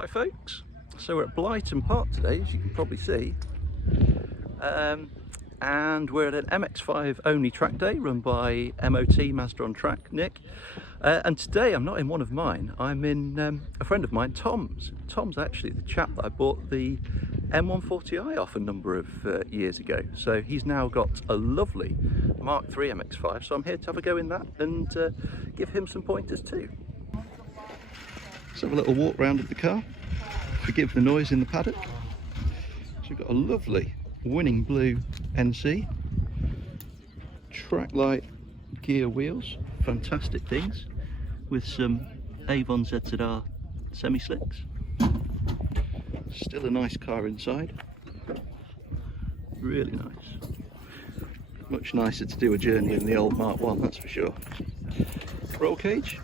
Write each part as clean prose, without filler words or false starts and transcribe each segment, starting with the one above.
Hi folks, so we're at Blyton Park today, as you can probably see, and we're at an MX5 only track day run by MOT, Master on Track, Nick, and today I'm not in one of mine, I'm in a friend of mine, Tom's. Tom's actually the chap that I bought the M140i off a number of years ago, so he's now got a lovely Mark III MX5, so I'm here to have a go in that and give him some pointers too. Let's have a little walk round of the car. Forgive the noise in the paddock. So we've got a lovely winning blue NC, Traklite Gear wheels, fantastic things, with some Avon ZZR semi-slicks. Still a nice car inside, really nice. Much nicer to do a journey in the old Mark I, that's for sure. Roll cage.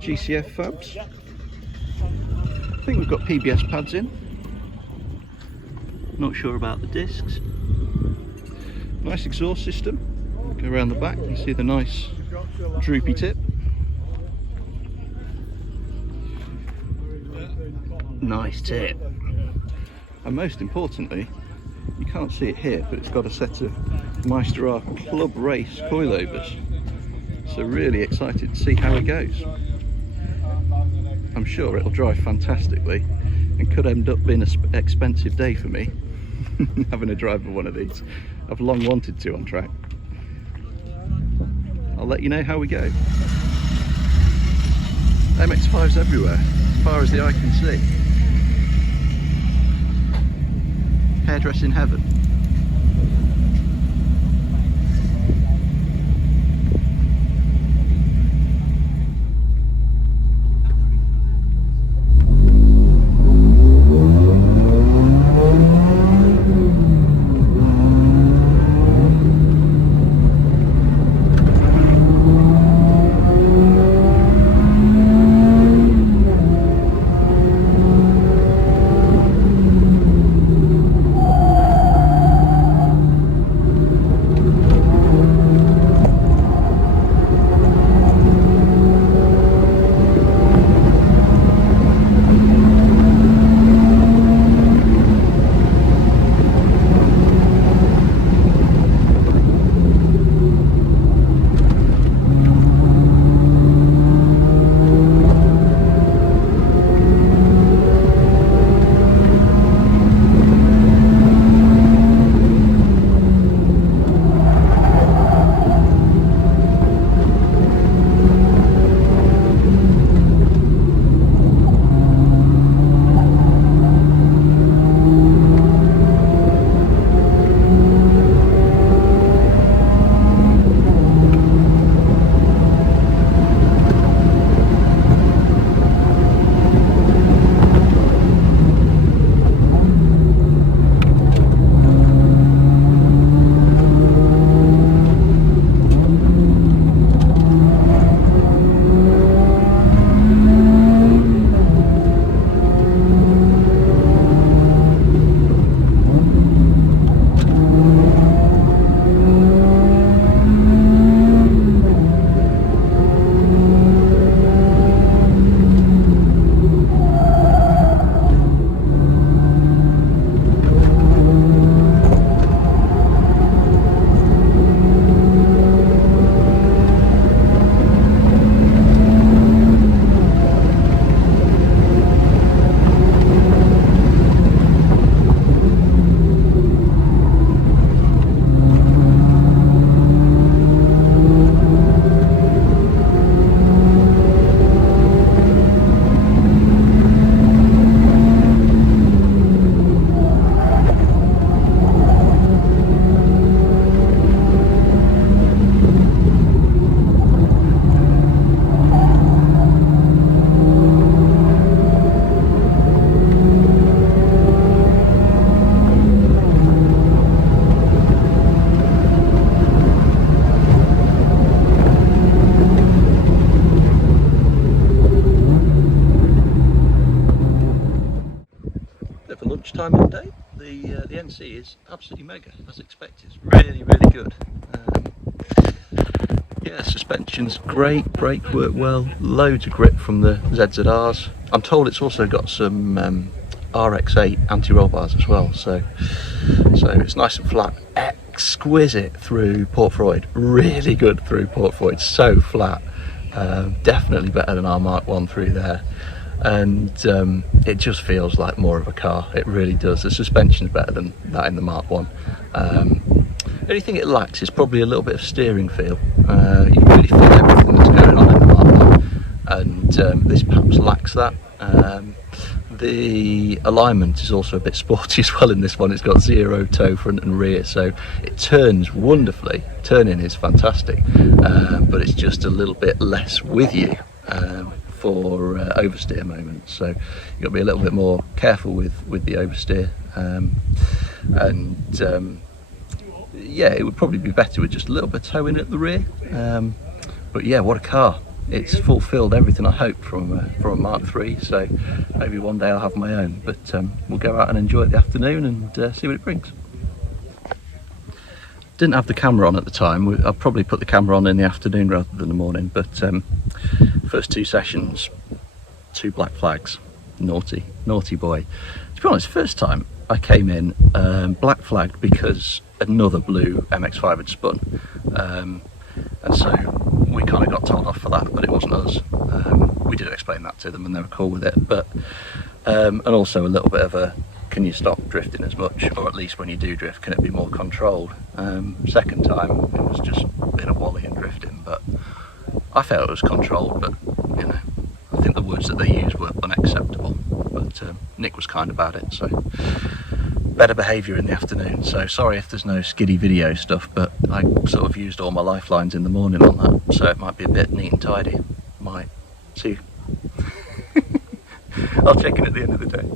GCF Fabs. I think we've got PBS pads in. Not sure about the discs. Nice exhaust system. Go around the back, you see the nice droopy tip. Nice tip. And most importantly, you can't see it here, but it's got a set of Meister R Club Race coilovers. So really excited to see how it goes. I'm sure it'll drive fantastically and could end up being an expensive day for me having a drive of one of these. I've long wanted to on track. I'll let you know how we go. MX5s everywhere, as far as the eye can see. Hairdressing heaven. Lunchtime update. The NC is absolutely mega, as expected. It's really good. Yeah, Yeah, suspension's great, brakes work well, loads of grip from the ZZRs. I'm told it's also got some RX8 anti-roll bars as well, so it's nice and flat. Exquisite through Port Freud, really good through Port Freud, so flat. Definitely better than our Mark 1 through there, and it just feels like more of a car, it really does. The suspension's better than that in the Mark 1. The only thing it lacks is probably a little bit of steering feel. You can really feel everything that's going on in the Mark 1, and this perhaps lacks that. The alignment is also a bit sporty as well in this one. It's got 0 toe front and rear, so it turns wonderfully. Turning is fantastic, but it's just a little bit less with you for oversteer moments, so you've got to be a little bit more careful with the oversteer, and yeah, it would probably be better with just a little bit of toe in at the rear, but yeah, what a car. It's fulfilled everything I hoped from a Mark III, so maybe one day I'll have my own, but we'll go out and enjoy it the afternoon and see what it brings. Didn't have the camera on at the time. I'll probably put the camera on in the afternoon rather than the morning, but first 2 sessions, 2 black flags. Naughty boy. To be honest, first time I came in black flagged because another blue MX5 had spun, and so we kind of got told off for that, but it wasn't us. We did explain that to them and they were cool with it, but and also a little bit of a, can you stop drifting as much, or at least when you do drift, can it be more controlled? Second time it was just being a wally and drifting, but I felt it was controlled, but you know, I think the words that they used were unacceptable, but Nick was kind about it, so better behaviour in the afternoon. So sorry if there's no skiddy video stuff, but I sort of used all my lifelines in the morning on that, so it might be a bit neat and tidy. Might. See you. I'll check in at the end of the day.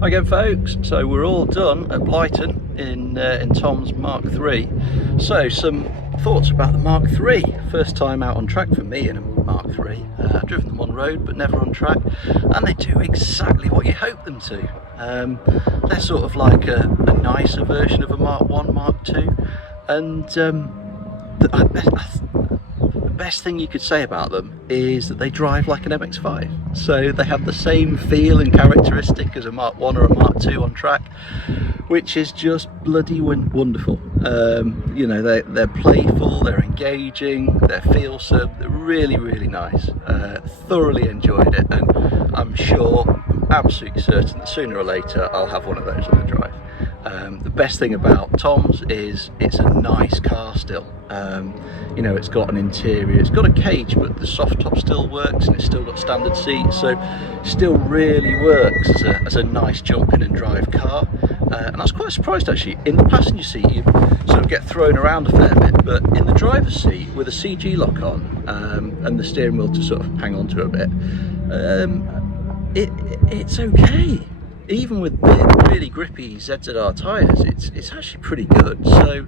Hi again folks, so we're all done at Blyton in Tom's Mark III. So some thoughts about the Mark III. First time out on track for me in a Mark III. I've driven them on road but never on track, and they do exactly what you hope them to. They're sort of like a nicer version of a Mark 1, Mark II, and the best thing you could say about them is that they drive like an MX5. So they have the same feel and characteristic as a Mark 1 or a Mark 2 on track, which is just bloody wonderful. You know, they're playful, they're engaging, their feel so really nice. Thoroughly enjoyed it, and I'm sure, I'm absolutely certain that sooner or later I'll have one of those on the drive. The best thing about Tom's is it's a nice car still. You know, it's got an interior, it's got a cage, but the soft top still works, and it's still got standard seats, so still really works as a nice jump in and drive car. And I was quite surprised actually. In the passenger seat you sort of get thrown around a fair bit, but in the driver's seat with a CG lock on and the steering wheel to sort of hang on to a bit, it's okay. Even with the really grippy ZZR tyres, it's actually pretty good. So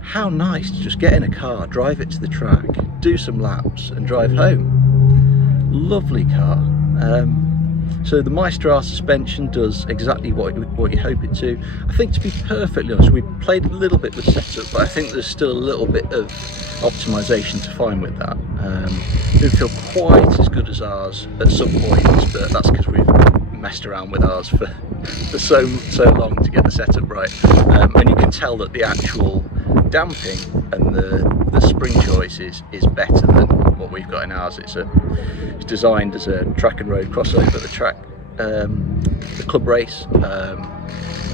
how nice to just get in a car, drive it to the track, do some laps and drive home. Lovely car. So the Meister R suspension does exactly what you hope it to. I think, to be perfectly honest, we played a little bit with setup, but I think there's still a little bit of optimization to find with that. Didn't feel quite as good as ours at some points, but that's because we've messed around with ours for so long to get the setup right. And you can tell that the actual damping and the spring choice is better than what we've got in ours. It's designed as a track and road crossover. The Club Race.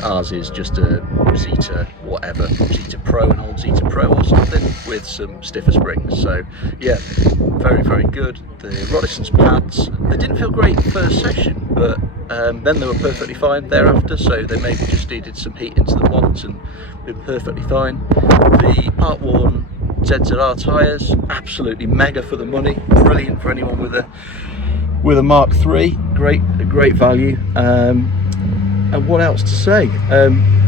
Ours is just a Zeta whatever, Zeta Pro, an old Zeta Pro or something, with some stiffer springs. So yeah, very good. The Roddisons pads, they didn't feel great first session, but then they were perfectly fine thereafter, so they maybe just needed some heat into them once and been perfectly fine. The Part 1 ZZR tyres, absolutely mega for the money, brilliant for anyone with a Mark III, great value. And what else to say?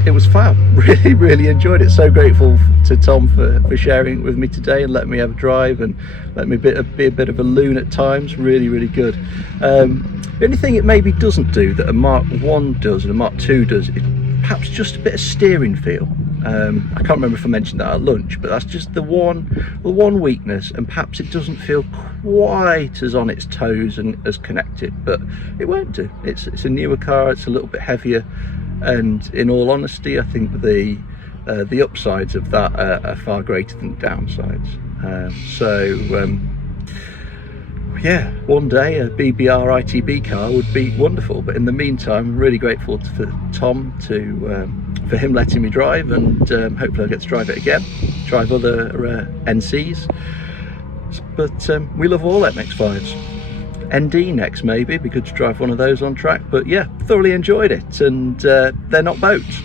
It was fab. Really enjoyed it. So grateful to Tom for sharing it with me today and letting me have a drive and letting me be a bit of a loon at times. Really good. The only thing it maybe doesn't do that a Mark 1 does and a Mark 2 does is perhaps just a bit of steering feel. I can't remember if I mentioned that at lunch, but that's just the one weakness, and perhaps it doesn't feel quite as on its toes and as connected, but it won't do. It's a newer car, it's a little bit heavier, and in all honesty I think the upsides of that are far greater than the downsides. Yeah, one day a BBR ITB car would be wonderful, but in the meantime I'm really grateful for Tom for him letting me drive, and hopefully I'll get to drive it again, drive other NCs, but we love all MX5s. ND next, maybe, be good to drive one of those on track, but yeah, thoroughly enjoyed it, and they're not boats.